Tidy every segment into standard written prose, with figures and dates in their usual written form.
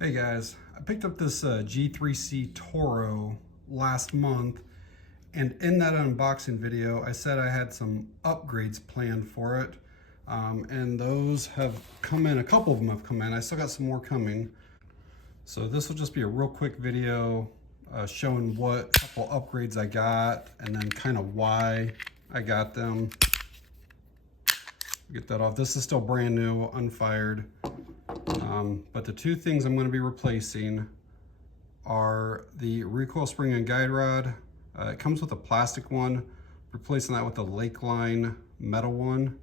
Hey guys, I picked up this G3C Toro last month, and in that unboxing video I said I had some upgrades planned for it, and those have come in. A couple of them have come in. I still got some more coming. So this will just be a real quick video showing what couple upgrades I got and then kind of why I got them. Get that off. This is still brand new, unfired. But the two things I'm going to be replacing are the Recoil Spring and guide rod. It comes with a plastic one, replacing that with a Lakeline metal one.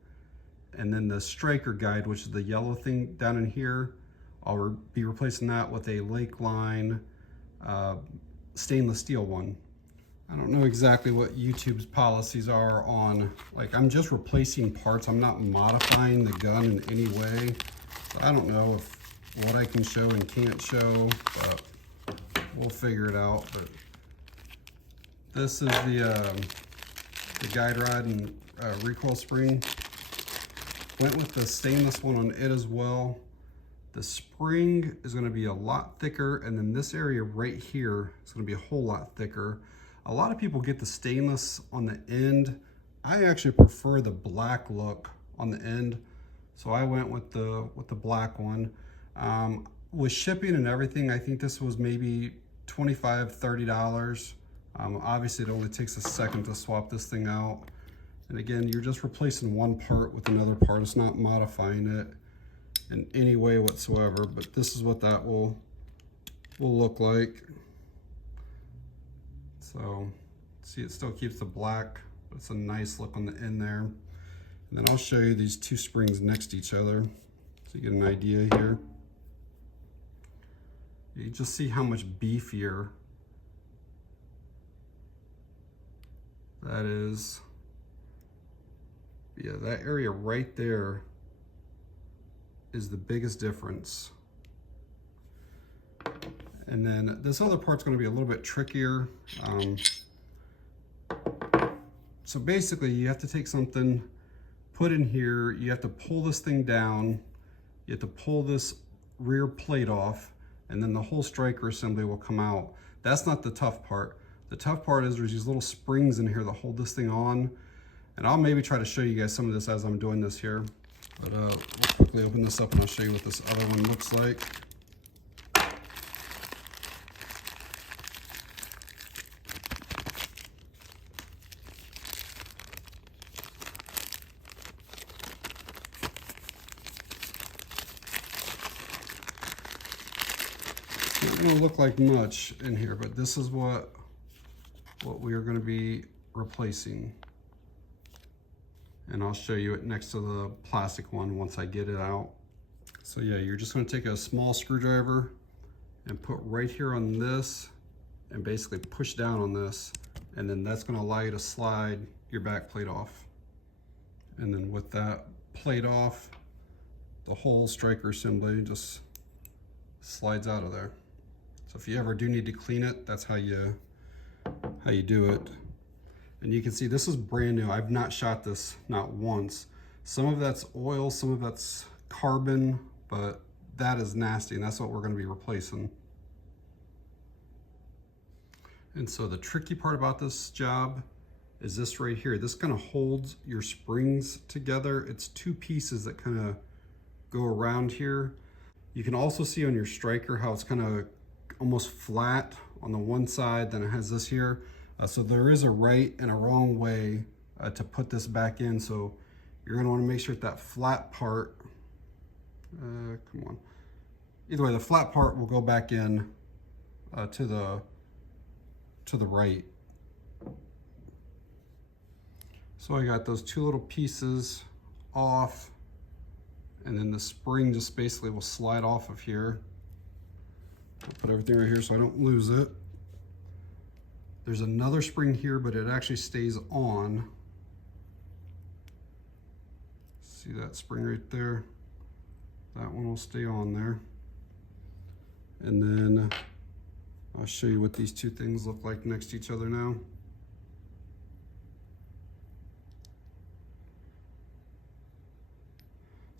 And then the striker guide, which is the yellow thing down in here, I'll be replacing that with a Lakeline stainless steel one. I don't know exactly what YouTube's policies are on, like, I'm just replacing parts. I'm not modifying the gun in any way. So I don't know if what I can show and can't show, but we'll figure it out. But this is the guide rod and recoil spring. Went with the stainless one on it as well. The spring is going to be a lot thicker, and then this area right here is going to be a whole lot thicker. A lot of people get the stainless on the end. I actually prefer the black look on the end, so I went with the black one. With shipping and everything, I think this was maybe $25, $30. Obviously, it only takes a second to swap this thing out. And again, you're just replacing one part with another part. It's not modifying it in any way whatsoever, but this is what that will look like. So, see, it still keeps the black, but it's a nice look on the end there. And then I'll show you these two springs next to each other so you get an idea here. You just see how much beefier that is. Yeah, that area right there is the biggest difference. And then this other part's going to be a little bit trickier. So basically, you have to take something, put in here, you have to pull this thing down, you have to pull this rear plate off, and then the whole striker assembly will come out. That's not the tough part. The tough part is there's these little springs in here that hold this thing on, and I'll maybe try to show you guys some of this as I'm doing this here. But we'll quickly open this up and I'll show you what this other one looks like. Not going to look like much in here, but this is what we are going to be replacing. And I'll show you it next to the plastic one once I get it out. So yeah, you're just going to take a small screwdriver and put right here on this and basically push down on this, and then that's going to allow you to slide your back plate off. And then with that plate off, the whole striker assembly just slides out of there. So if you ever do need to clean it, that's how you do it. And you can see this is brand new. I've not shot this, not once. Some of that's oil, some of that's carbon, but that is nasty, and that's what we're going to be replacing. And so the tricky part about this job is this right here. This kind of holds your springs together. It's two pieces that kind of go around here. You can also see on your striker how it's kind of almost flat on the one side, then it has this here. So there is a right and a wrong way to put this back in. So you're going to want to make sure that flat part, come on. Either way, the flat part will go back in to the right. So I got those two little pieces off, and then the spring just basically will slide off of here. I'll put everything right here so I don't lose it. There's another spring here, but it actually stays on. See that spring right there? That one will stay on there. And then I'll show you what these two things look like next to each other now.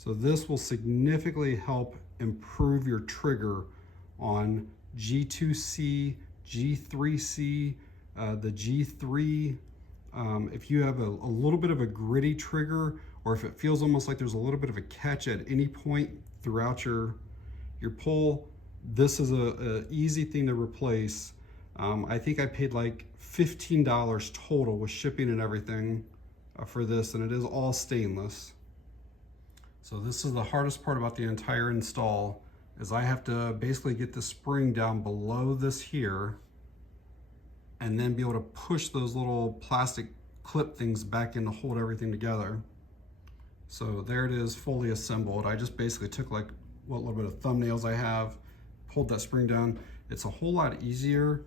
So this will significantly help improve your trigger on G2C, G3C, the G3. If you have a little bit of a gritty trigger, or if it feels almost like there's a little bit of a catch at any point throughout your pull, this is a easy thing to replace. I think I paid like $15 total with shipping and everything for this, and it is all stainless. So this is the hardest part about the entire install, is I have to basically get the spring down below this here and then be able to push those little plastic clip things back in to hold everything together. So there it is, fully assembled. I just basically took like what little bit of thumbnails I have, pulled that spring down. It's a whole lot easier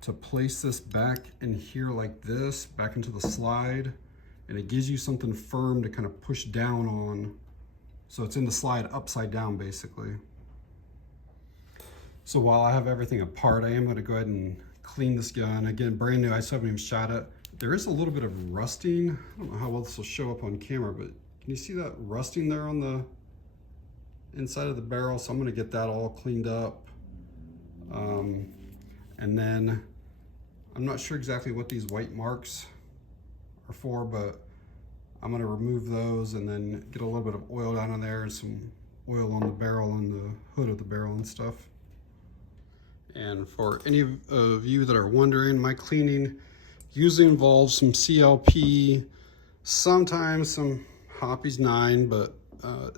to place this back in here like this, back into the slide, and it gives you something firm to kind of push down on. So it's in the slide upside down basically. So while I have everything apart, I am going to go ahead and clean this gun. Again, brand new, I still haven't even shot it. There is a little bit of rusting. I don't know how well this will show up on camera, but can you see that rusting there on the inside of the barrel? So I'm going to get that all cleaned up. And then I'm not sure exactly what these white marks are for, but I'm going to remove those and then get a little bit of oil down in there and some oil on the barrel and the hood of the barrel and stuff. And for any of you that are wondering, my cleaning usually involves some CLP, sometimes some Hoppy's 9, but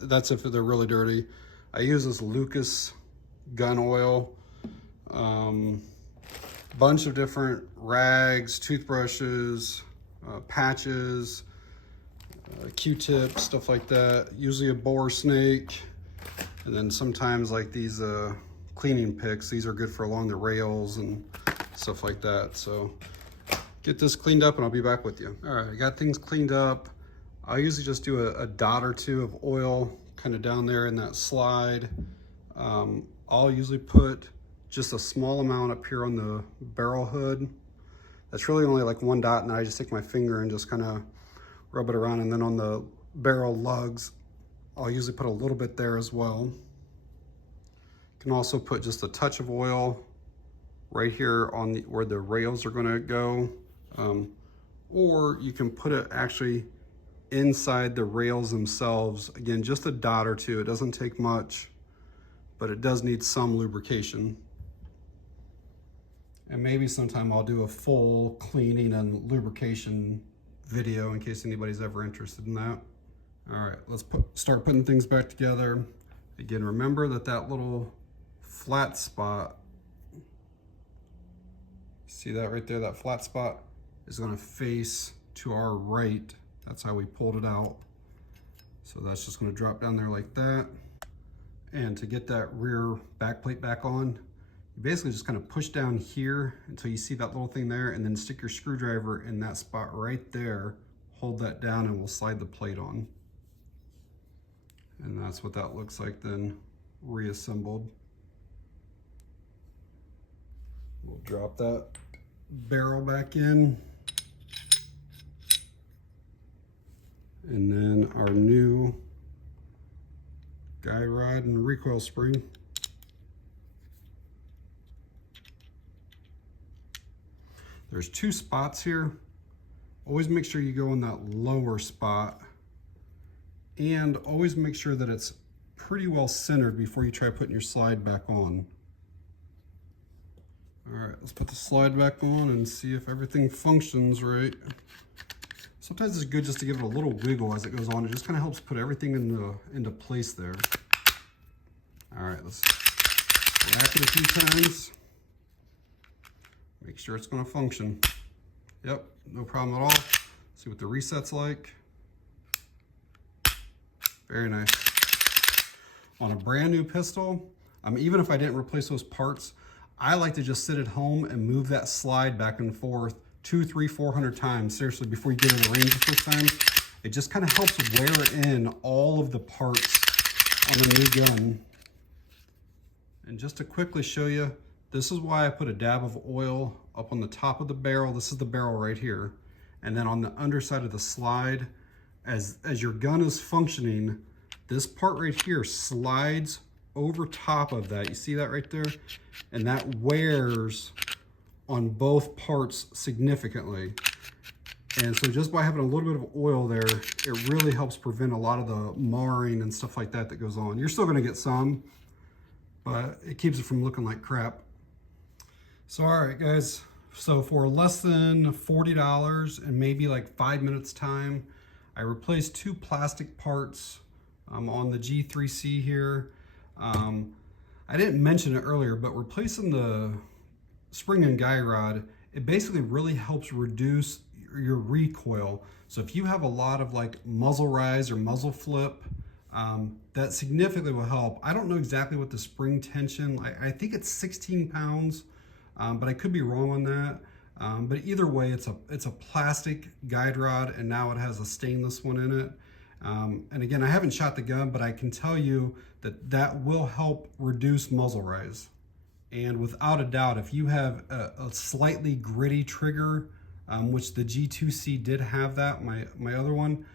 that's if they're really dirty. I use this Lucas gun oil, bunch of different rags, toothbrushes, patches, Q-tips, stuff like that. Usually a boar snake, and then sometimes like these cleaning picks. These are good for along the rails and stuff like that. So get this cleaned up and I'll be back with you. All right, I got things cleaned up. I usually just do a dot or two of oil kind of down there in that slide. I'll usually put just a small amount up here on the barrel hood. That's really only like one dot, and I just take my finger and just kind of rub it around. And then on the barrel lugs, I'll usually put a little bit there as well. Can also put just a touch of oil right here on where the rails are going to go, or you can put it actually inside the rails themselves. Again, just a dot or two. It doesn't take much, but it does need some lubrication. And maybe sometime I'll do a full cleaning and lubrication video in case anybody's ever interested in that. All right, let's start putting things back together. Again, remember that little flat spot, see that right there, that flat spot is going to face to our right. That's how we pulled it out. So that's just going to drop down there like that. And to get that rear back plate back on, you basically just kind of push down here until you see that little thing there, and then stick your screwdriver in that spot right there, hold that down, and we'll slide the plate on. And that's what that looks like then reassembled. We'll drop that barrel back in. And then our new guide rod and recoil spring. There's two spots here. Always make sure you go in that lower spot, and always make sure that it's pretty well centered before you try putting your slide back on. All right, let's put the slide back on and see if everything functions right. Sometimes it's good just to give it a little wiggle as it goes on. It just kind of helps put everything into place there. All right, let's wrap it a few times. Make sure it's going to function. Yep, no problem at all. See what the reset's like. Very nice. On a brand new pistol, even if I didn't replace those parts, I like to just sit at home and move that slide back and forth 200, 300, 400 times, seriously, before you get in the range the first time. It just kind of helps wear in all of the parts on the new gun. And just to quickly show you, this is why I put a dab of oil up on the top of the barrel. This is the barrel right here. And then on the underside of the slide, as your gun is functioning, this part right here slides over top of that. You see that right there? And that wears on both parts significantly. And so just by having a little bit of oil there, it really helps prevent a lot of the marring and stuff like that that goes on. You're still gonna get some, but it keeps it from looking like crap. So all right guys, so for less than $40 and maybe like 5 minutes time, I replaced 2 plastic parts on the G3C here. I didn't mention it earlier, but replacing the spring and guide rod, it basically really helps reduce your recoil. So if you have a lot of like muzzle rise or muzzle flip, that significantly will help. I don't know exactly what the spring tension, I think it's 16 pounds, but I could be wrong on that. But either way, it's a plastic guide rod, and now it has a stainless one in it. And again, I haven't shot the gun, but I can tell you that that will help reduce muzzle rise. And without a doubt, if you have a slightly gritty trigger, which the G2C did have that, my other one,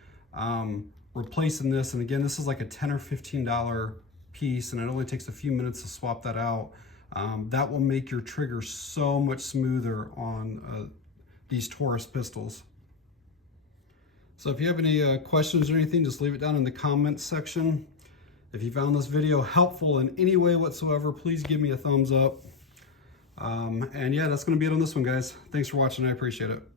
replacing this, and again, this is like a $10 or $15 piece, and it only takes a few minutes to swap that out. That will make your trigger so much smoother on these Taurus pistols. So if you have any questions or anything, just leave it down in the comments section. If you found this video helpful in any way whatsoever, please give me a thumbs up. And yeah, that's going to be it on this one, guys. Thanks for watching. I appreciate it.